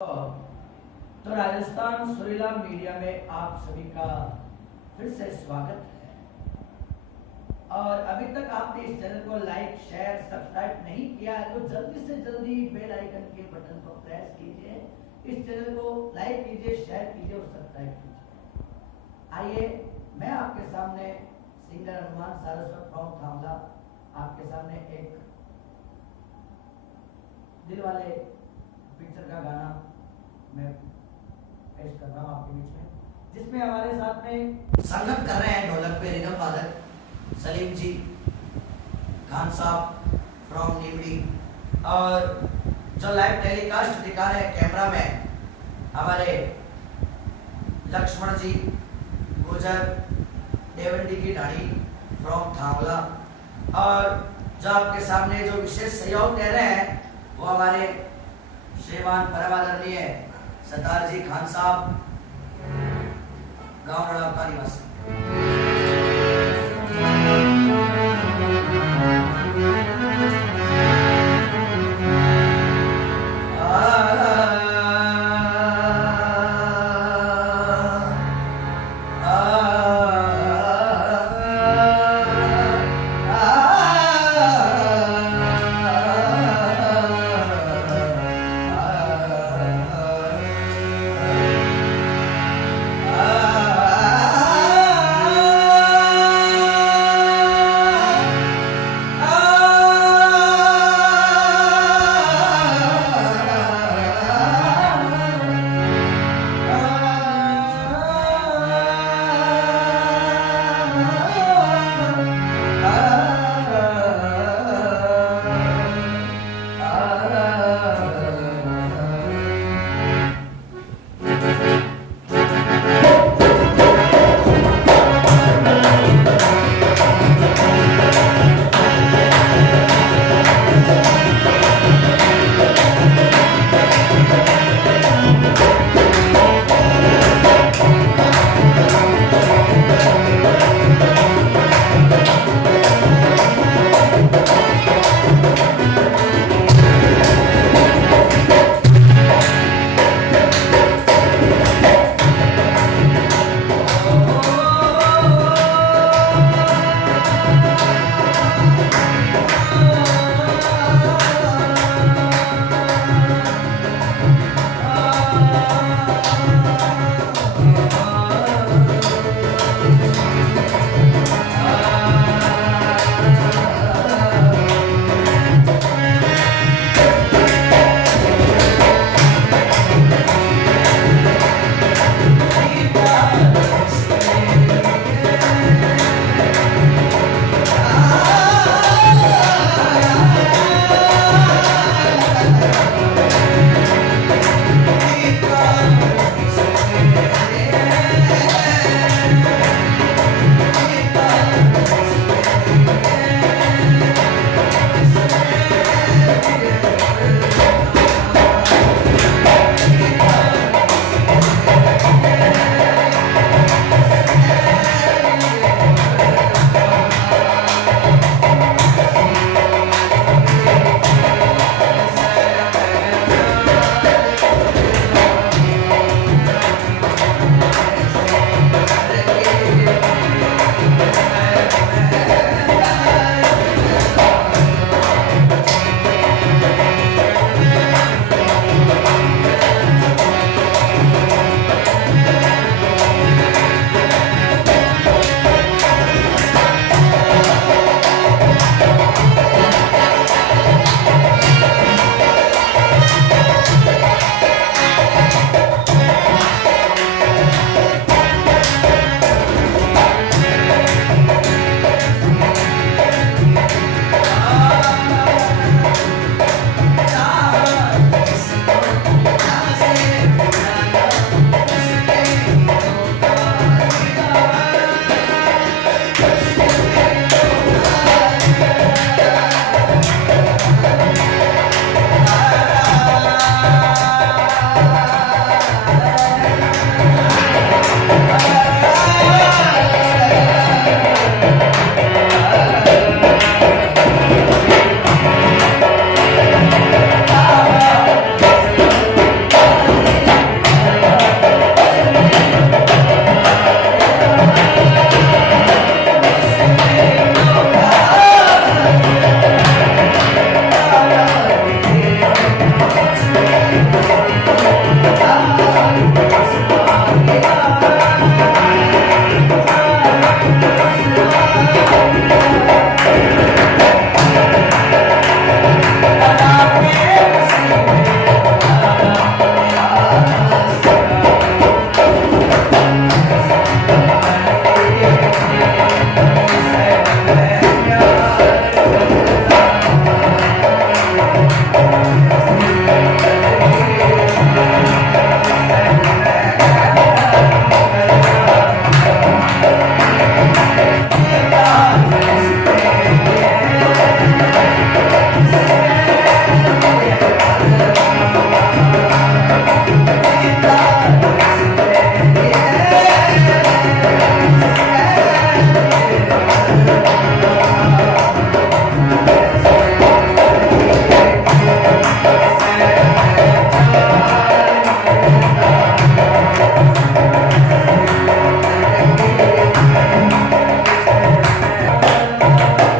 तो राजस्थान सुरीला मीडिया में आप सभी का फिर से स्वागत है। और अभी तक आपने इस चैनल को लाइक शेयर सब्सक्राइब नहीं किया है तो जल्दी से जल्दी बेल आइकन के बटन को प्रेस कीजिए, इस चैनल को लाइक कीजिए, शेयर कीजिए और सब्सक्राइब कीजिए। आइए मैं आपके सामने सिंगर हनुमान सारस्वत फ्रॉम थामला आपके सामने एक दिल वाले पिक्चर का गाना मैं पेश कर रहा हूँ आपके बीच में, जिसमें हमारे साथ में संगत कर रहे हैं ढोलक पे रिदम वादक सलीम जी खान साहब फ्रॉम नीमड़ी, और जो लाइव टेलीकास्ट दिखा रहे हैं कैमरा में हमारे लक्ष्मण जी गुजर देवंडी की ढाणी फ्रॉम थावला, और जो आपके सामने जो विशेष सहयोग दे रहे हैं वो हमारे श्रीमान परमादरणीय सतार जी खान साहब गांव रड़ावता निवासी।